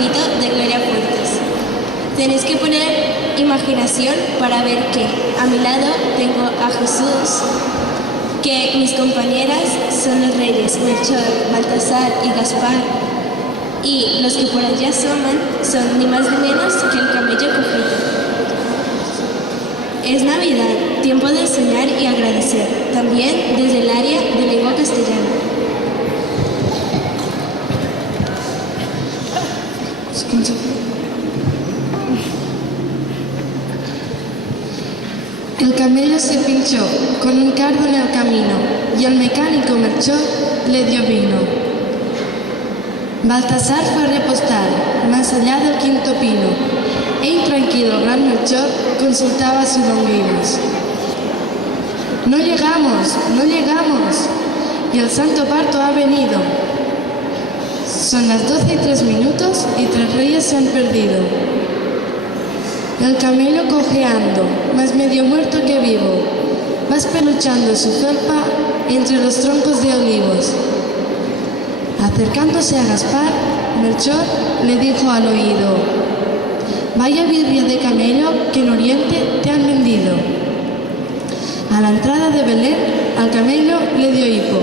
grito de gloria fuertes. Tenéis que poner imaginación para ver que a mi lado tengo a Jesús, que mis compañeras son los reyes Melchor, Baltasar y Gaspar, y los que por allá asoman son ni más ni menos que el camello cojito. Es Navidad, tiempo de enseñar y agradecer, también desde el área de lengua castellana. El camello se pinchó con un cardo en el camino y el mecánico Melchor le dio vino. Baltasar fue a repostar más allá del quinto pino e intranquilo el gran Melchor consultaba sus longinos. No llegamos, no llegamos, y el santo parto ha venido. Son las 12:03 y 3 reyes se han perdido. El camello cojeando, más medio muerto que vivo, va espeluchando su felpa entre los troncos de olivos. Acercándose a Gaspar, Melchor le dijo al oído: vaya birria de camello que en Oriente te han vendido. A la entrada de Belén, al camello le dio hipo.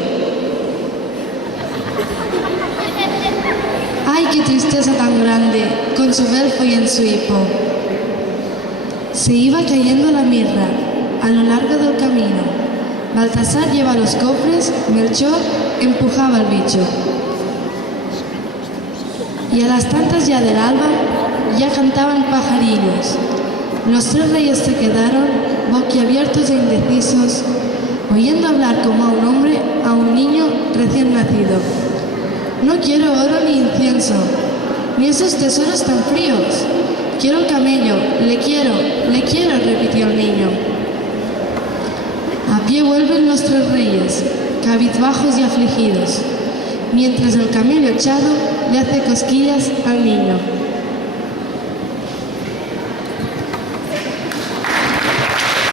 ¡Ay, qué tristeza tan grande, con su belfo y en su hipo! Se iba cayendo la mirra a lo largo del camino. Baltasar lleva los cofres, Melchor empujaba al bicho. Y a las tantas ya del alba, ya cantaban pajarillos. Los 3 reyes se quedaron boquiabiertos e indecisos, oyendo hablar como a un hombre, a un niño recién nacido. No quiero oro ni incienso, ni esos tesoros tan fríos. Quiero el camello, le quiero, repitió el niño. A pie vuelven los 3 reyes, cabizbajos y afligidos, mientras el camello echado le hace cosquillas al niño.